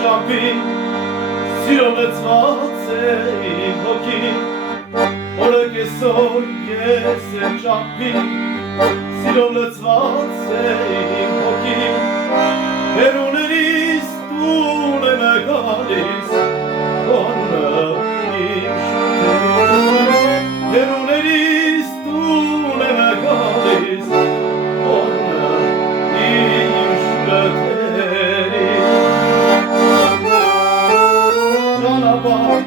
ճամփին սիրով լցված է իմ հոգին օրը կեսօր ես եմ ճամփին սիրով լցված է իմ հոգին հերուներիս տուն եմ գալիս տոնը իմ շուտերին հերուներիս տուն եմ գալիս տոնը իմ շուտերին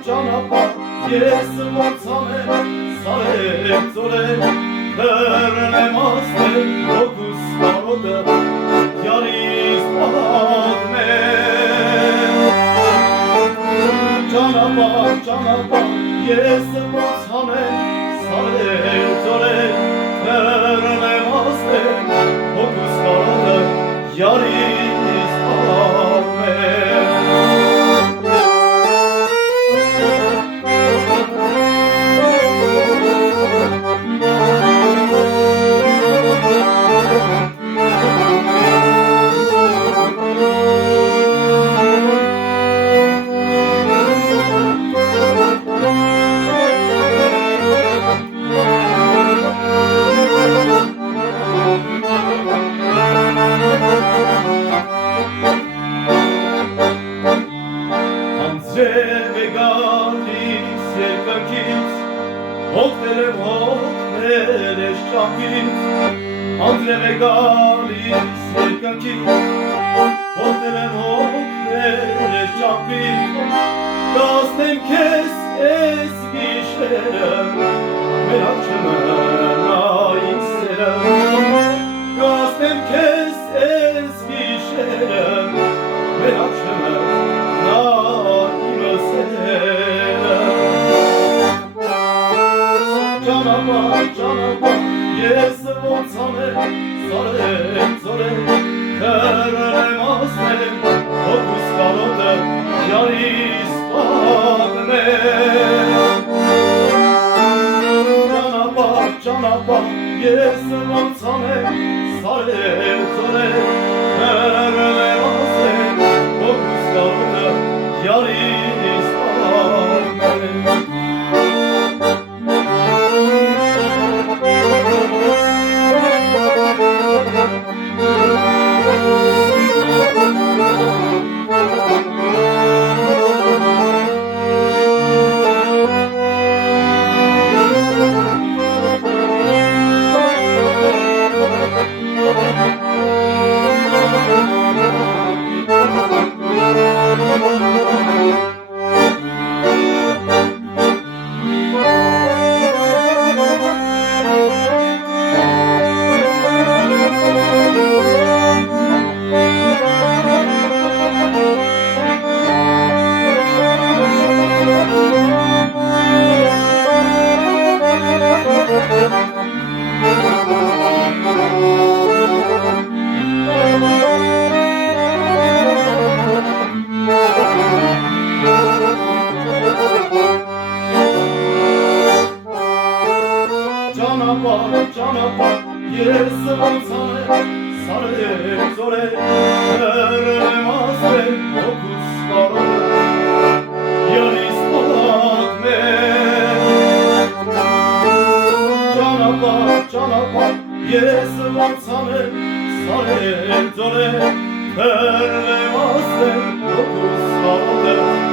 ճանապարհ ես ոնց անեմ սարեր ծորեր հեռնեմ ասել հոգուս կարոտը յարիս պատմեմ ճանապարհ ես ոնց անեմ սարեր ծորեր հեռնեմ ասել հոգուս կարոտը յարիս պատմեմ Անձրև է գալիս երկնքից, հոգնել եմ հոգնել ես ճամփից, անձրև է գալիս երկնքից, հոգնել եմ հոգնել ես ճամփից, կասնեմ քեզ ես գիշերը, մենակ չմնա ինձ սերը, կասնեմ քեզ ես գիշերը, մենակ չմնա ճանապարհ ես ոնց անեմ սարեր ծորեր հեռնեմ ասել հոգուս կարոտը յարիս պատմեմ ճանապարհ ես ոնց անեմ սարեր ծորեր հեռնեմ ասել հոգուս կարոտը յարիս պատմեմ ճանապարհ ես ոնց անեմ սարեր ծորեր հեռնեմ ասել հոգուս կարոտը յարիս պատմեմ ճանապարհ ես ոնց անեմ սարեր ծորեր հեռնեմ ասել հոգուս կարոտը